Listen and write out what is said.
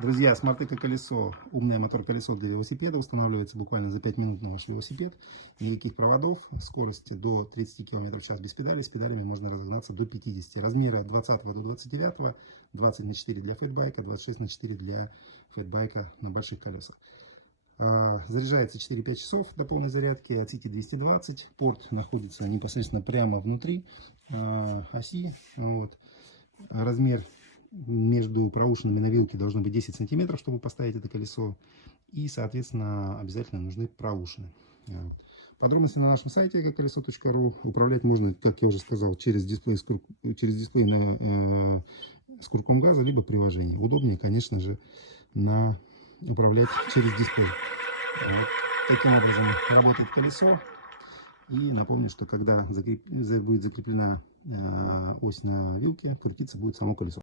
Друзья, Smart колесо, умное мотор-колесо для велосипеда, устанавливается буквально за 5 минут на ваш велосипед. Никаких проводов, скорости до 30 км в час без педалей. С педалями можно разогнаться до 50. Размеры от 20 до 29, 20 на 4 для фэтбайка, 26 на 4 для фэтбайка на больших колесах. Заряжается 4-5 часов до полной зарядки от сети 220. Порт находится непосредственно прямо внутри оси. Вот. Размер между проушинами на вилке должно быть 10 сантиметров, чтобы поставить это колесо. И, соответственно, обязательно нужны проушины. Подробности на нашем сайте экоколесо.ру. Управлять можно, как я уже сказал, через дисплей с курком газа, либо приложение. Удобнее, конечно же, управлять через дисплей. Вот. Таким образом работает колесо. И напомню, что когда будет закреплена ось на вилке, крутиться будет само колесо.